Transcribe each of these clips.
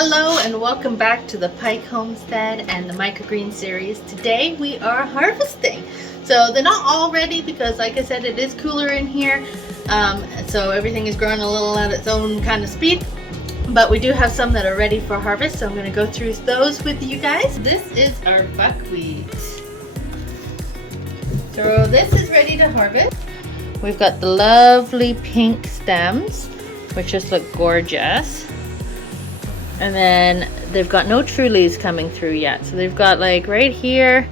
Hello and welcome back to the Pike Homestead and the Microgreens series. Today we are harvesting. So they're not all ready because, like I said, it is cooler in here. So everything is growing a little at its own kind of speed. But we do have some that are ready for harvest, so I'm going to go through those with you guys. This is our buckwheat. So this is ready to harvest. We've got the lovely pink stems, which just look gorgeous. And then they've got no true leaves coming through yet. So they've got like right here,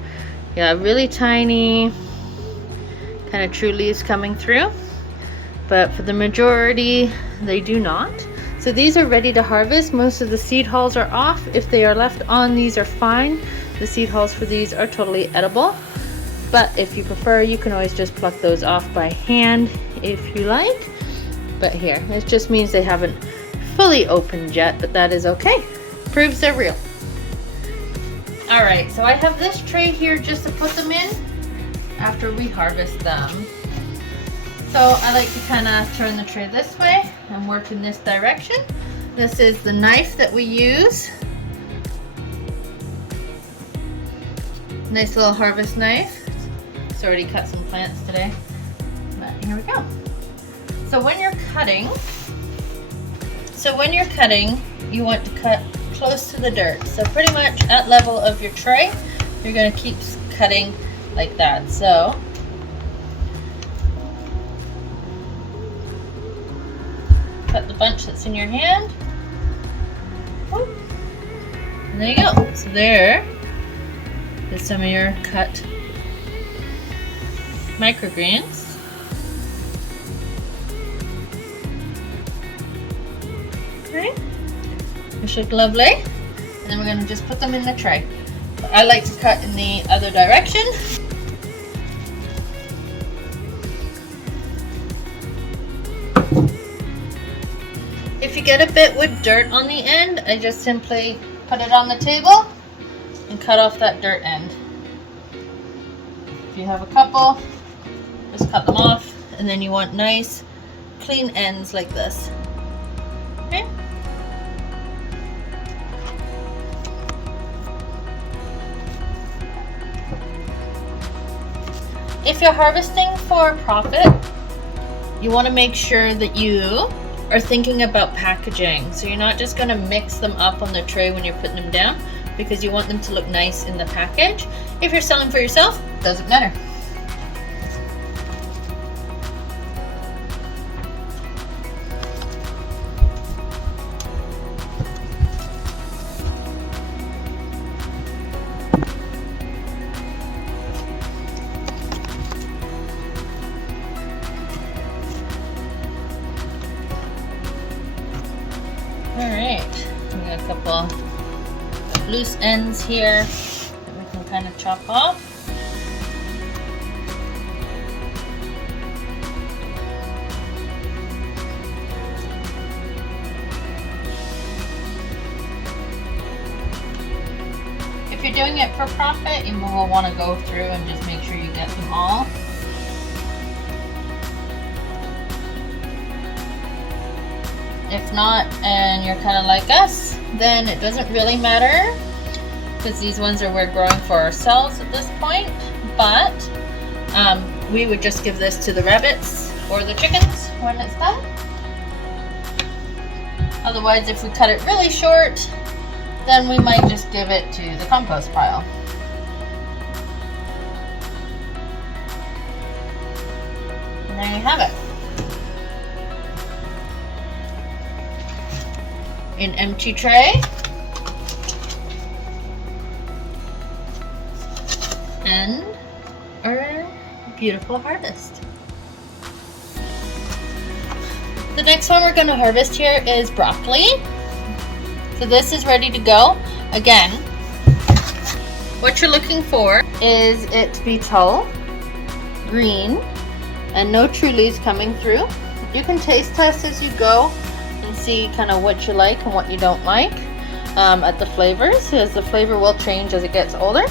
yeah, really tiny kind of true leaves coming through. But for the majority, they do not. So these are ready to harvest. Most of the seed hulls are off. If they are left on, these are fine. The seed hulls for these are totally edible. But if you prefer, you can always just pluck those off by hand if you like. But here, it just means they haven't fully opened yet, but that is okay. Proves they're real. All right, so I have this tray here just to put them in after we harvest them. So I like to kind of turn the tray this way and work in this direction. This is the knife that we use. Nice little harvest knife. It's already cut some plants today, but here we go. So when you're cutting, you want to cut close to the dirt. So pretty much at level of your tray, you're going to keep cutting like that. So cut the bunch that's in your hand. And there you go. So there is some of your cut microgreens. Okay, which look lovely. And then we're going to just put them in the tray. I like to cut in the other direction. If you get a bit with dirt on the end, I just simply put it on the table and cut off that dirt end. If you have a couple, just cut them off, and then you want nice clean ends like this. Okay. If you're harvesting for profit, you want to make sure that you are thinking about packaging. So you're not just going to mix them up on the tray when you're putting them down, because you want them to look nice in the package. If you're selling for yourself, doesn't matter. Alright, we got a couple of loose ends here that we can kind of chop off. If you're doing it for profit, you will want to go through and just make sure you get them all. If not, and you're kind of like us, then it doesn't really matter, because these ones we're growing for ourselves at this point. But we would just give this to the rabbits or the chickens when it's done. Otherwise, if we cut it really short, then we might just give it to the compost pile. And there you have it. An empty tray, and our beautiful harvest. The next one we're going to harvest here is broccoli. So this is ready to go. Again, what you're looking for is it to be tall, green, and no true leaves coming through. You can taste test as you go and see kind of what you like and what you don't like at the flavors, as the flavor will change as it gets older.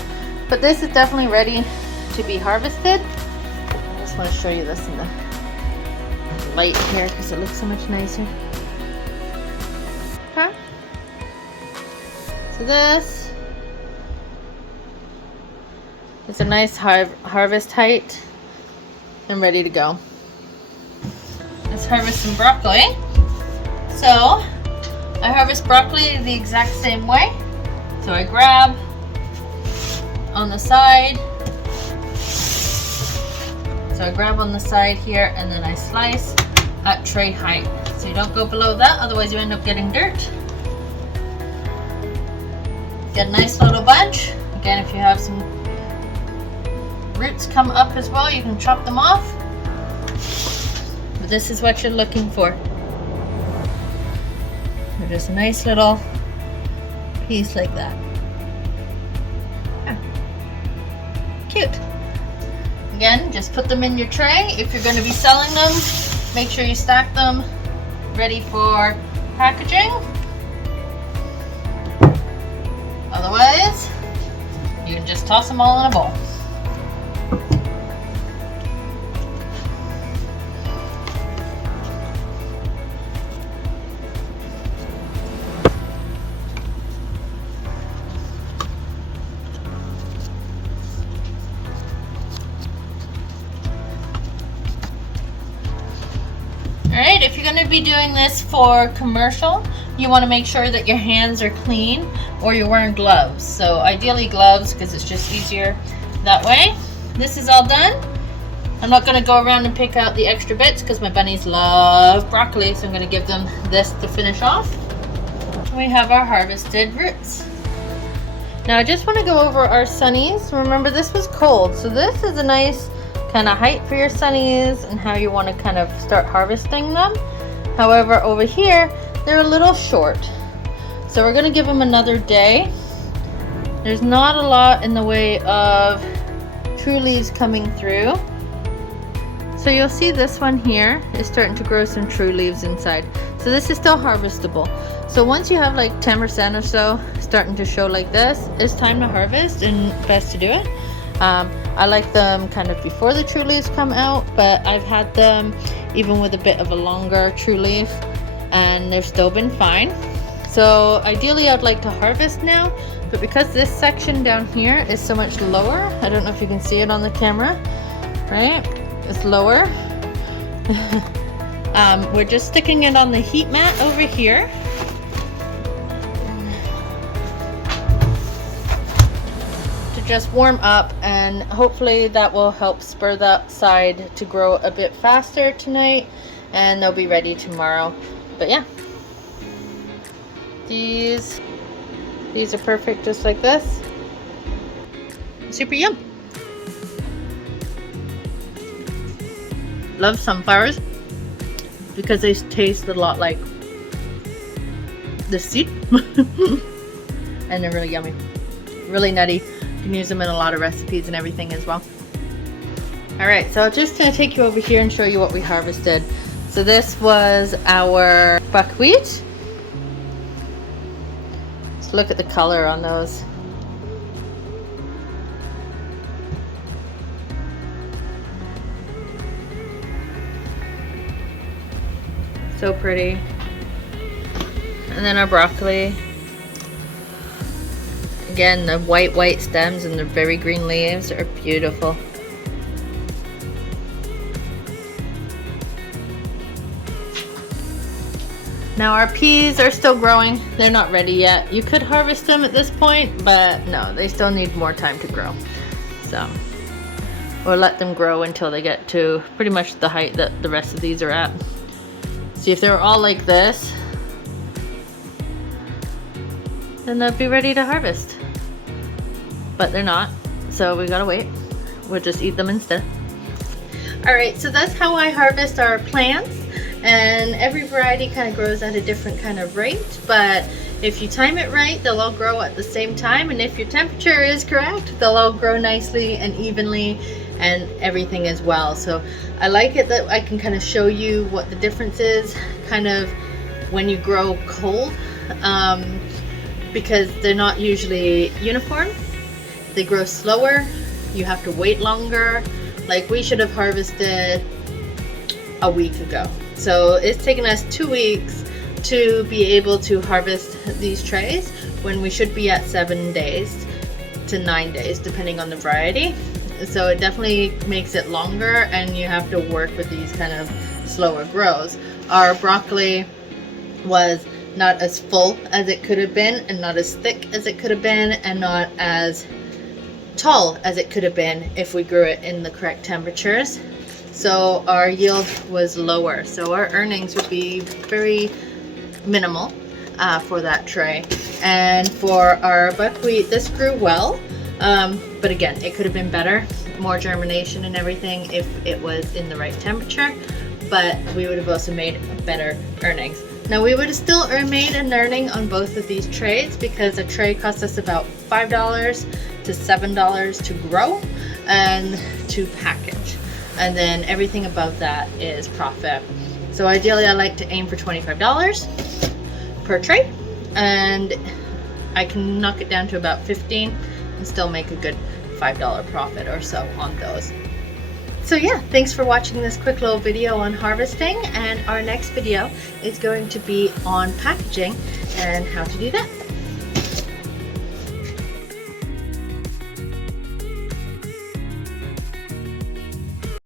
But this is definitely ready to be harvested. I just want to show you this in the light here because it looks so much nicer. Okay. So this is a nice harvest height and ready to go. Let's harvest some broccoli. So I harvest broccoli the exact same way. So I grab on the side. So I grab on the side here and then I slice at tray height. So you don't go below that, otherwise you end up getting dirt. Get a nice little bunch. Again, if you have some roots come up as well, you can chop them off. But this is what you're looking for. So just a nice little piece like that. Yeah. Cute. Again, just put them in your tray. If you're going to be selling them, make sure you stack them ready for packaging. Otherwise, you can just toss them all in a bowl. Alright, if you're going to be doing this for commercial, you want to make sure that your hands are clean or you're wearing gloves. So ideally gloves, because it's just easier that way. This is all done. I'm not going to go around and pick out the extra bits because my bunnies love broccoli, so I'm going to give them this to finish off. We have our harvested roots. Now I just want to go over our sunnies. Remember, this was cold, so this is a nice kind of height for your sunnies and how you want to kind of start harvesting them. However, over here they're a little short, so we're going to give them another day. There's not a lot in the way of true leaves coming through, so you'll see this one here is starting to grow some true leaves inside, so this is still harvestable. So once you have like 10% or so starting to show like this, it's time to harvest and best to do it. I like them kind of before the true leaves come out, but I've had them even with a bit of a longer true leaf and they've still been fine. So ideally I'd like to harvest now, but because this section down here is so much lower, I don't know if you can see it on the camera, right? It's lower. We're just sticking it on the heat mat over here. Just warm up, and hopefully that will help spur that side to grow a bit faster tonight, and they'll be ready tomorrow. But yeah, these are perfect just like this. Super yum. Love sunflowers because they taste a lot like the seed and they're really yummy, really nutty. You can use them in a lot of recipes and everything as well. Alright, so I'm just going to take you over here and show you what we harvested. So this was our buckwheat. Just look at the color on those. So pretty. And then our broccoli. Again, the white stems and the very green leaves are beautiful. Now our peas are still growing. They're not ready yet. You could harvest them at this point, but no, they still need more time to grow. So we'll let them grow until they get to pretty much the height that the rest of these are at. See, if they were all like this, then they'll be ready to harvest. But they're not, so we gotta wait. We'll just eat them instead. Alright, so that's how I harvest our plants, and every variety kind of grows at a different kind of rate, but if you time it right, they'll all grow at the same time, and if your temperature is correct, they'll all grow nicely and evenly and everything as well. So I like it that I can kind of show you what the difference is kind of when you grow cold, because they're not usually uniform. They grow slower, you have to wait longer. Like we should have harvested a week ago. So it's taken us 2 weeks to be able to harvest these trays when we should be at 7 days to 9 days, depending on the variety. So it definitely makes it longer, and you have to work with these kind of slower grows. Our broccoli was not as full as it could have been, and not as thick as it could have been, and not as tall as it could have been if we grew it in the correct temperatures. So our yield was lower, so our earnings would be very minimal for that tray. And for our buckwheat, this grew well, but again, it could have been better, more germination and everything if it was in the right temperature, but we would have also made better earnings. Now we would have still made an earning on both of these trays, because a tray cost us about $5 to $7 to grow and to package, and then everything above that is profit. So ideally I like to aim for $25 per tray, and I can knock it down to about 15 and still make a good $5 profit or so on those. So yeah, thanks for watching this quick little video on harvesting, and our next video is going to be on packaging and how to do that.